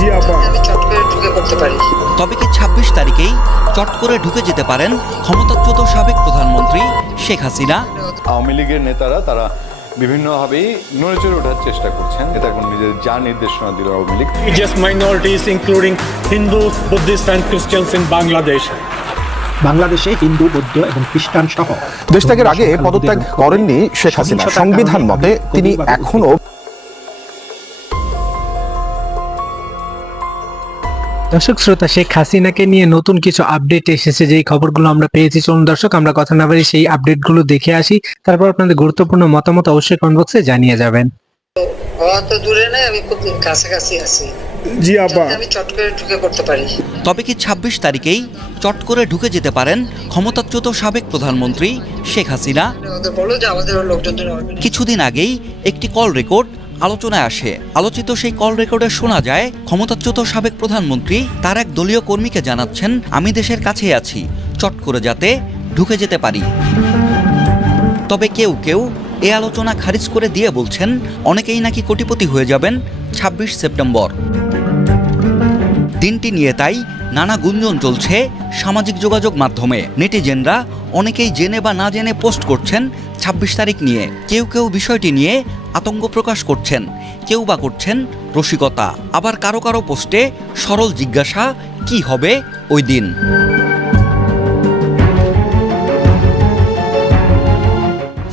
জি আপা আমি চট করে ঢুকে পড়তে পারি। তবে কি ছাব্বিশ তারিখেই চট করে ঢুকে যেতে পারেন ক্ষমতাচ্যুত সাবেক প্রধানমন্ত্রী শেখ হাসিনা? আওয়ামী লীগের নেতারা তারা বিভিন্নভাবেই নড়ে চড়ে ওঠার চেষ্টা করছেন। এটা এখন নিজের যা নির্দেশনা দিল Awami League. Minorities including Hindus, Buddhists and Christians in Bangladesh. বাংলাদেশে হিন্দু বৌদ্ধ এবং খ্রিস্টান সহ দেশ ত্যাগের আগে পদত্যাগ করেননি শেখ হাসিনা। সংবিধান মতে তিনি এখনও দর্শক শ্রোতা শেখ হাসিনাকে নিয়ে নতুন কিছু আপডেট এসেছে যেই খবরগুলো আমরা পেয়েছি। চলুন দর্শক আমরা কথা না বাড়ি সেই আপডেটগুলো দেখে আসি। তারপর আপনাদের গুরুত্বপূর্ণ মতামত অবশ্যই কমেন্ট বক্সে জানিয়ে যাবেন। দূরে আমি খুব কাছাকাছি আছি। জি আপা আমি চট করে ঢুকে পড়তে পারি। তবে কি ছাব্বিশ তারিখেই চট করে ঢুকে যেতে পারেন ক্ষমতাচ্যুত সাবেক প্রধানমন্ত্রী শেখ হাসিনা। কিছুদিন আগেই একটি কল রেকর্ড আলোচনায় আসে। আলোচিত সেই কল রেকর্ডে শোনা যায়, ক্ষমতাচ্যুত সাবেক প্রধানমন্ত্রী তার এক দলীয় কর্মীকে জানাচ্ছেন, আমি দেশের কাছেই আছি, চট করে যাতে ঢুকে যেতে পারি। তবে কেউ কেউ এ আলোচনা খারিজ করে দিয়ে বলছেন, অনেকেই নাকি কোটিপতি হয়ে যাবেন ছাব্বিশ সেপ্টেম্বর। দিনটি নিয়ে তাই নানা গুঞ্জন চলছে সামাজিক যোগাযোগ মাধ্যমে। নেটিজেনরা অনেকেই জেনে বা না জেনে পোস্ট করছেন ছাব্বিশ তারিখ নিয়ে। কেউ কেউ বিষয়টি নিয়ে আতঙ্ক প্রকাশ করছেন। কেউ বা করছেন রসিকতা। আবার কারও কারও পোস্টে সরল জিজ্ঞাসা, কি হবে ওই দিন?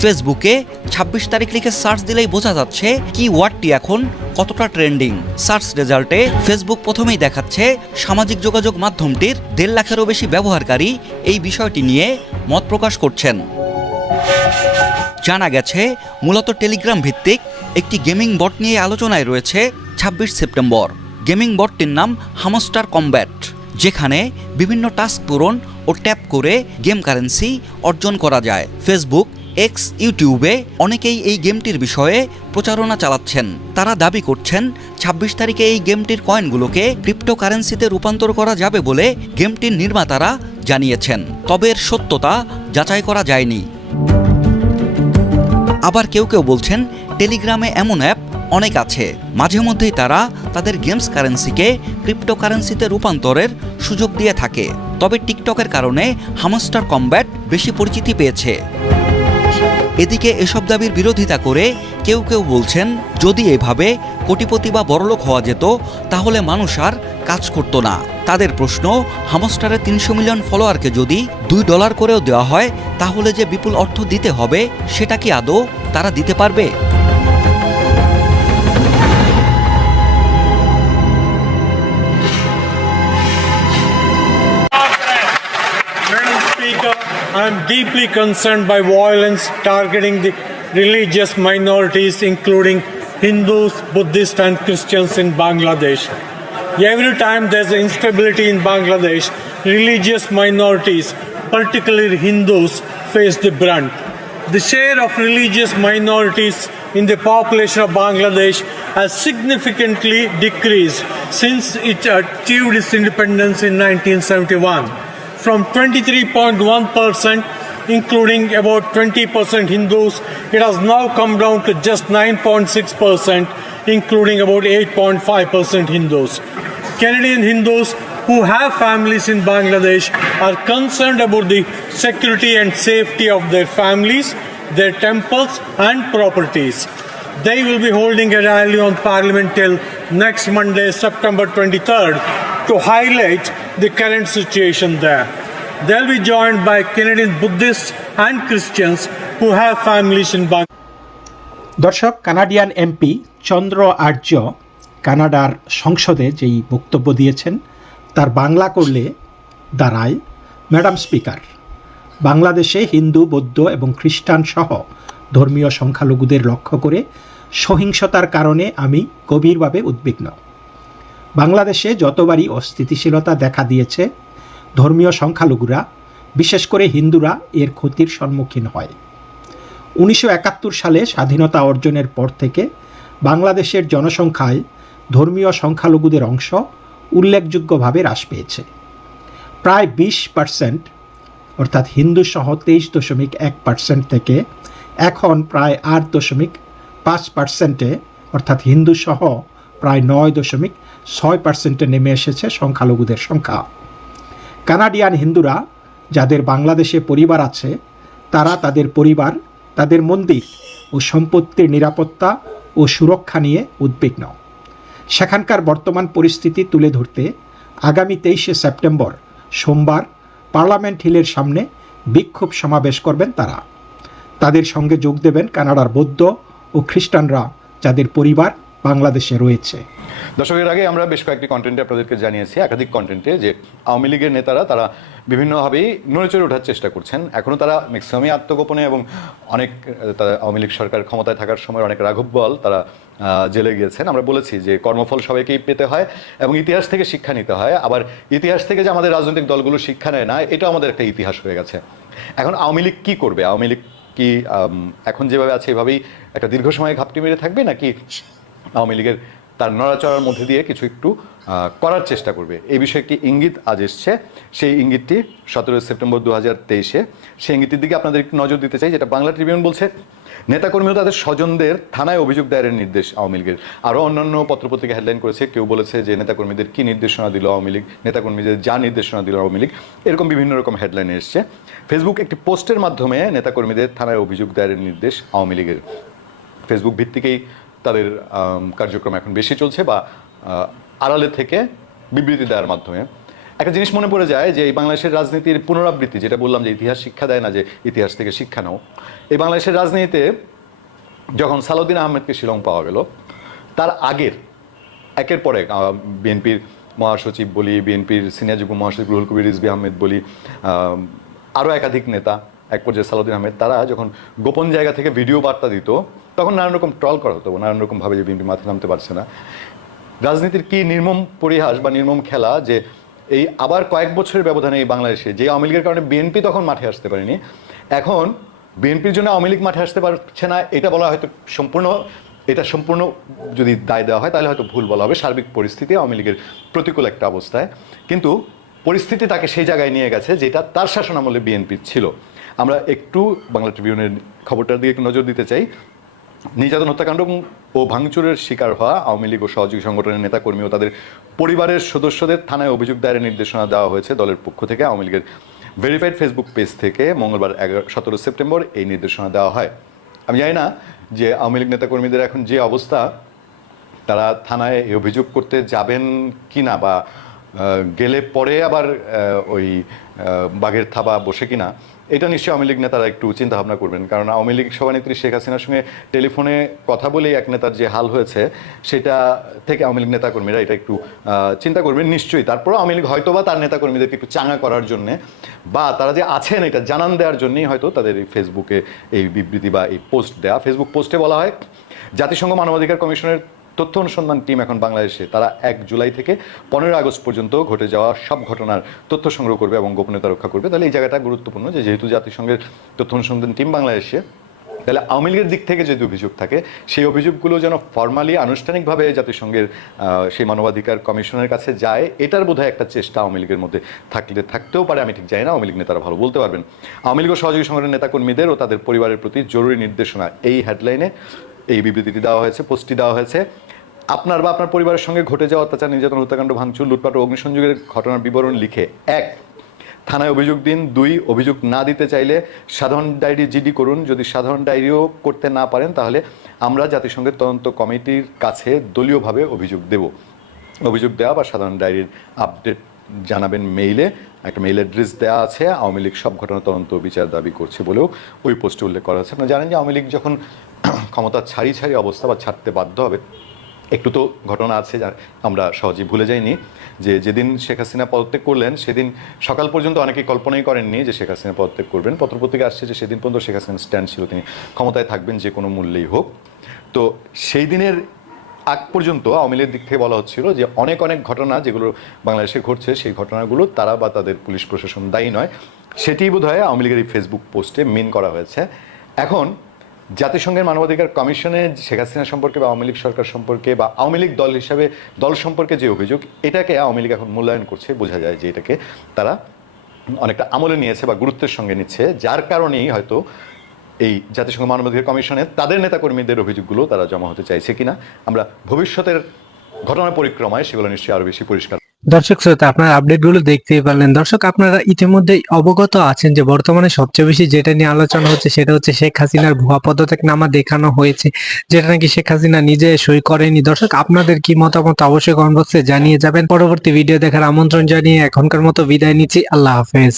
ফেসবুকে ছাব্বিশ তারিখ লিখে সার্চ দিলেই বোঝা যাচ্ছে, কি ওয়ার্ডটি এখন কতটা ট্রেন্ডিং? সার্চ রেজাল্টে ফেসবুক প্রথমেই দেখাচ্ছে সামাজিক যোগাযোগ মাধ্যমটির দেড় লাখেরও বেশি ব্যবহারকারী এই বিষয়টি নিয়ে মত প্রকাশ করছেন। জানা গেছে, মূলত টেলিগ্রাম ভিত্তিক একটি গেমিং বট নিয়ে আলোচনায় রয়েছে ছাব্বিশ সেপ্টেম্বর। গেমিং বটটির নাম হামস্টার কমব্যাট, যেখানে বিভিন্ন টাস্ক পূরণ ও ট্যাপ করে গেম কারেন্সি অর্জন করা যায়। ফেসবুক এক্স ইউটিউবে অনেকেই এই গেমটির বিষয়ে প্রচারণা চালাচ্ছেন। তারা দাবি করছেন, ছাব্বিশ তারিখে এই গেমটির কয়েনগুলোকে ক্রিপ্টোকারেন্সিতে রূপান্তর করা যাবে বলে গেমটির নির্মাতারা জানিয়েছেন। তবে এর সত্যতা যাচাই করা যায়নি। আবার কেউ কেউ বলছেন, টেলিগ্রামে এমন অ্যাপ অনেক আছে। মাঝে মধ্যেই তারা তাদের গেমস কারেন্সিকে ক্রিপ্টোকারেন্সিতে রূপান্তরের সুযোগ দিয়ে থাকে। তবে টিকটকের কারণে হামস্টার কমব্যাট বেশি পরিচিতি পেয়েছে। এদিকে এসব দাবির বিরোধিতা করে কেউ কেউ বলছেন, যদি এভাবে কোটিপতি বা বড়লোক হওয়া যেত, তাহলে মানুষ আর কাজ করতো না। তাদের প্রশ্ন, হামস্টারের তিনশো মিলিয়ন ফলোয়ারকে যদি দুই ডলার করেও দেওয়া হয়, তাহলে যে বিপুল অর্থ দিতে হবে, সেটা কি আদৌ তারা দিতে পারবে? I am deeply concerned by violence targeting the religious minorities, including Hindus, Buddhists, and Christians in Bangladesh. Every time there's instability in Bangladesh, religious minorities, particularly Hindus, face the brunt. The share of religious minorities in the population of Bangladesh has significantly decreased since it achieved its independence in 1971 from 23.1%, including about 20% Hindus, it has now come down to just 9.6%, including about 8.5% Hindus. Canadian Hindus who have families in Bangladesh are concerned about the security and safety of their families, their temples, and properties. They will be holding a rally on Parliament till next Monday, September 23rd, to highlight the current situation there. They'll be joined by Canadian Buddhists and Christians who have families in Bangladesh. দর্শক, Canadian MP Chandra Arya কানাডার সংসদে যেই বক্তব্য দিয়েছেন, তার বাংলা করলে দাঁড়ায় madam speaker, বাংলাদেশে হিন্দু, বৌদ্ধ এবং খ্রিস্টান সহ ধর্মীয় সংখ্যালঘুদের লক্ষ্য করে সহিংসতার কারণে আমি গভীরভাবে উদ্বিগ্ন বাংলাদেশে যতবারই অস্থিতিশীলতা দেখা দিয়েছে, ধর্মীয় সংখ্যালঘুরা, বিশেষ করে হিন্দুরা, এর ক্ষতির সম্মুখীন হয়। উনিশশো একাত্তর সালে স্বাধীনতা অর্জনের পর থেকে বাংলাদেশের জনসংখ্যায় ধর্মীয় সংখ্যালঘুদের অংশ উল্লেখযোগ্যভাবে হ্রাস পেয়েছে। প্রায় বিশ পার্সেন্ট অর্থাৎ হিন্দু সহ তেইশ দশমিক এক পার্সেন্ট থেকে এখন প্রায় আট দশমিক পাঁচ পার্সেন্টে অর্থাৎ হিন্দু সহ প্রায় নয় দশমিক ছয় পার্সেন্টে নেমে এসেছে সংখ্যালঘুদের সংখ্যা। কানাডিয়ান হিন্দুরা যাদের বাংলাদেশে পরিবার আছে, তারা তাদের পরিবার, তাদের মন্দির ও সম্পত্তির নিরাপত্তা ও সুরক্ষা নিয়ে উদ্বিগ্ন। সেখানকার বর্তমান পরিস্থিতি তুলে ধরতে আগামী তেইশে সেপ্টেম্বর সোমবার পার্লামেন্ট হিলের সামনে বিক্ষোভ সমাবেশ করবেন তারা। তাদের সঙ্গে যোগ দেবেন কানাডার বৌদ্ধ ও খ্রিস্টানরা যাদের পরিবার বাংলাদেশে রয়েছে। দর্শকের আগে আমরা বেশ কয়েকটি কন্টেন্টে আপনাদেরকে জানিয়েছি, একাধিক কন্টেন্টে যে আওয়ামী লীগের নেতারা তারা বিভিন্নভাবেই নড়েচড়ে ওঠার চেষ্টা করছেন। এখনও তারা ম্যাক্সিমামই আত্মগোপনে এবং অনেক আওয়ামী লীগ সরকার ক্ষমতায় থাকার সময় অনেক রাঘব বল তারা জেলে গিয়েছেন। আমরা বলেছি যে কর্মফল সবাইকেই পেতে হয় এবং ইতিহাস থেকে শিক্ষা নিতে হয়। আবার ইতিহাস থেকে যে আমাদের রাজনৈতিক দলগুলো শিক্ষা নেয় না, এটাও আমাদের একটা ইতিহাস হয়ে গেছে। এখন আওয়ামী লীগ কী করবে? আওয়ামী লীগ কি এখন যেভাবে আছে, এভাবেই একটা দীর্ঘ সময় ঘাপটি মেরে থাকবে নাকি আওয়ামী লীগের তার নড়াচড়ার মধ্যে দিয়ে কিছু একটু করার চেষ্টা করবে। এই বিষয়ে একটি ইঙ্গিত আজ এসছে? সেই ইঙ্গিতটি সতেরোই সেপ্টেম্বর দু হাজার তেইশে, সেই ইঙ্গিতের দিকে আপনাদের একটু নজর দিতে চাই, যেটা বাংলা ট্রিবিউন বলছে, নেতাকর্মীও তাদের স্বজনদের থানায় অভিযোগ দায়েরের নির্দেশ আওয়ামী লীগের। আরও অন্যান্য পত্রপত্রিকা হেডলাইন করেছে, কেউ বলেছে যে নেতাকর্মীদের কী নির্দেশনা দিল আওয়ামী লীগ, নেতাকর্মীদের যা নির্দেশনা দিল আওয়ামী লীগ, এরকম বিভিন্ন রকম হেডলাইন এসছে। ফেসবুক একটি পোস্টের মাধ্যমে নেতাকর্মীদের থানায় অভিযোগ দায়েরের নির্দেশ আওয়ামী লীগের। ফেসবুক ভিত্তিকেই তাদের কার্যক্রম এখন বেশি চলছে বা আড়ালে থেকে বিবৃতি দেওয়ার মাধ্যমে। একটা জিনিস মনে পড়ে যায় যে এই বাংলাদেশের রাজনীতির পুনরাবৃত্তি, যেটা বললাম যে ইতিহাস শিক্ষা দেয় না যে ইতিহাস থেকে শিক্ষা নাও, এই বাংলাদেশের রাজনীতিতে যখন সালাউদ্দিন আহমেদকে শিলং পাওয়া গেল, তার আগের, একের পর বিএনপির মহাসচিব বলি, বিএনপির সিনিয়র যুগ্ম মহাসচিব রুহুল কবির রিজবি আহমেদ বলি আরও একাধিক নেতা এক পর্যায়ে সালাউদ্দিন আহমেদ, তারা যখন গোপন জায়গা থেকে ভিডিও বার্তা দিত, তখন নানান রকম ট্রল করা হতো, নানান রকমভাবে যে বিএনপি মাথায় নামতে পারছে না। রাজনীতির কি নির্মম পরিহাস বা নির্মম খেলা যে এই আবার কয়েক বছরের ব্যবধানে এই বাংলাদেশে, যে আওয়ামী লীগের কারণে বিএনপি তখন মাঠে আসতে পারেনি, এখন বিএনপির জন্য আওয়ামী লীগ মাঠে আসতে পারছে না, এটা বলা হয়তো সম্পূর্ণ, এটা সম্পূর্ণ যদি দায় দেওয়া হয়, তাহলে হয়তো ভুল বলা হবে, সার্বিক পরিস্থিতি আওয়ামী লীগের প্রতিকূল একটা অবস্থায়। কিন্তু পরিস্থিতি তাকে সেই জায়গায় নিয়ে গেছে, যেটা তার শাসন আমলে বিএনপি ছিল। আমরা একটু বাংলা ট্রিবিউনের খবরটার দিকে একটু নজর দিতে চাই। নির্যাতন, হত্যাকাণ্ড ও ভাঙচুরের শিকার হওয়া আওয়ামী লীগ ও সহযোগী সংগঠনের নেতাকর্মী ও তাদের পরিবারের সদস্যদের থানায় অভিযোগ দায়েরের নির্দেশনা দেওয়া হয়েছে দলের পক্ষ থেকে আওয়ামী লীগের ভেরিফাইড ফেসবুক পেজ থেকে মঙ্গলবার এগারো, সতেরো সেপ্টেম্বর এই নির্দেশনা দেওয়া হয়। আমি জানি না যে আওয়ামী লীগ নেতাকর্মীদের এখন যে অবস্থা, তারা থানায় অভিযোগ করতে যাবেন কি না বা গেলে পরে আবার ওই বাঘের থাবা বসে কিনা, এটা নিশ্চয়ই আওয়ামী লীগ নেতারা একটু চিন্তা ভাবনা করবেন। কারণ আওয়ামী লীগ সভানেত্রী শেখ হাসিনার সঙ্গে টেলিফোনে কথা বলেই এক নেতার যে হাল হয়েছে, সেটা থেকে আওয়ামী লীগ নেতাকর্মীরা এটা একটু চিন্তা করবেন নিশ্চয়ই। তারপর আওয়ামী লীগ হয়তো বা তার নেতাকর্মীদেরকে একটু চাঙা করার জন্য বা তারা যে আছেন এটা জানান দেওয়ার জন্যই হয়তো তাদের এই ফেসবুকে এই বিবৃতি বা এই পোস্ট দেওয়া ফেসবুক পোস্টে বলা হয়, জাতিসংঘ মানবাধিকার কমিশনের তথ্য অনুসন্ধান টিম এখন বাংলাদেশে। তারা এক জুলাই থেকে পনেরো আগস্ট পর্যন্ত ঘটে যাওয়া সব ঘটনার তথ্য সংগ্রহ করবে এবং গোপনীয়তা রক্ষা করবে। তাহলে এই জায়গাটা গুরুত্বপূর্ণ যে যেহেতু জাতিসংঘের তথ্য অনুসন্ধান টিম বাংলাদেশে, তাহলে আওয়ামী লীগের দিক থেকে যদি অভিযোগ থাকে, সেই অভিযোগগুলো যেন ফর্মালি আনুষ্ঠানিকভাবে জাতিসংঘের সেই মানবাধিকার কমিশনের কাছে যায়, এটার বোধহয় একটা চেষ্টা আওয়ামী লীগের মধ্যে থাকলে, থাকতেও পারে, আমি ঠিক জানি না, আওয়ামী লীগ নেতারা ভালো বলতে পারবেন। আওয়ামী লীগ সহযোগী সংগঠনের নেতাকর্মীদের ও তাদের পরিবারের প্রতি জরুরি নির্দেশনা এই হেডলাইনে এই বিবৃতিটি দেওয়া হয়েছে, পোস্টটি দেওয়া হয়েছে। আপনার বা আপনার পরিবারের সঙ্গে ঘটে যাওয়া অত্যাচার, নির্যাতন, হত্যাকাণ্ড, ভাঙচুর, লুটপাট ও অগ্নিসংযোগের ঘটনার বিবরণ লিখে, এক, থানায় অভিযোগ দিন। দুই, অভিযোগ না দিতে চাইলে সাধারণ ডায়েরি জিডি করুন। যদি সাধারণ ডায়েরিও করতে না পারেন, তাহলে আমরা জাতিসংঘের তদন্ত কমিটির কাছে দলীয়ভাবে অভিযোগ দেব। অভিযোগ দেওয়া বা সাধারণ ডায়েরির আপডেট জানাবেন মেইলে। একটা মেইল অ্যাড্রেস দেওয়া আছে, আওয়ামী লীগ সব ঘটনা তদন্ত বিচার দাবি করছে বলেও ওই পোস্টে উল্লেখ করা আছে। আপনারা জানেন যে আওয়ামী লীগ যখন ক্ষমতা ছাড়ি ছাড়ি অবস্থা বা ছাড়তে বাধ্য হবে। একটু তো ঘটনা আছে আমরা সহজেই ভুলে যাইনি যে যেদিন শেখ হাসিনা পদত্যাগ করলেন, সেদিন সকাল পর্যন্ত অনেকেই কল্পনাই করেননি যে শেখ হাসিনা পদত্যাগ করবেন। পত্রপত্রিকা আসছে যে সেদিন পর্যন্ত শেখ হাসিনার স্ট্যান্ড ছিল, তিনি ক্ষমতায় থাকবেন যে কোনো মূল্যেই হোক। তো সেই দিনের আগ পর্যন্ত আওয়ামী লীগের দিক থেকে বলা হচ্ছিল যে অনেক অনেক ঘটনা যেগুলো বাংলাদেশে ঘটছে, সেই ঘটনাগুলো তারা বা তাদের পুলিশ প্রশাসন দায়ী নয়। সেটি বোধ হয় আওয়ামী লীগের এই ফেসবুক পোস্টে মিন করা হয়েছে। এখন জাতিসংঘের মানবাধিকার কমিশনে শেখ হাসিনা সম্পর্কে বা আওয়ামী লীগ সরকার সম্পর্কে বা আওয়ামী লীগ দল হিসাবে দল সম্পর্কে যে অভিযোগ, এটাকে আওয়ামী লীগ এখন মূল্যায়ন করছে, বোঝা যায় যে এটাকে তারা অনেকটা আমলে নিয়েছে বা গুরুত্বের সঙ্গে নিচ্ছে, যার কারণেই হয়তো এই জাতিসংঘ মানবাধিকার কমিশনে তাদের নেতাকর্মীদের অভিযোগগুলো তারা জমা হতে চাইছে কিনা, আমরা ভবিষ্যতের ঘটনার পরিক্রমায় সেগুলো নিশ্চয়ই আরও বেশি পরিষ্কার দর্শক শ্রোতা, আপনারা আপডেটগুলো দেখতেই পারলেন। দর্শক, আপনারা ইতিমধ্যে অবগত আছেন যে বর্তমানে সবচেয়ে বেশি যেটা নিয়ে আলোচনা হচ্ছে সেটা হচ্ছে শেখ হাসিনার ভুয়া পদত্যাগ নামা দেখানো হয়েছে, যেটা নাকি শেখ হাসিনা নিজে সই করেনি। দর্শক, আপনাদের কি মতামত অবশ্যই কমেন্ট বক্সে জানিয়ে যাবেন। পরবর্তী ভিডিও দেখার আমন্ত্রণ জানিয়ে এখনকার মতো বিদায় নিচ্ছি। আল্লাহ হাফেজ।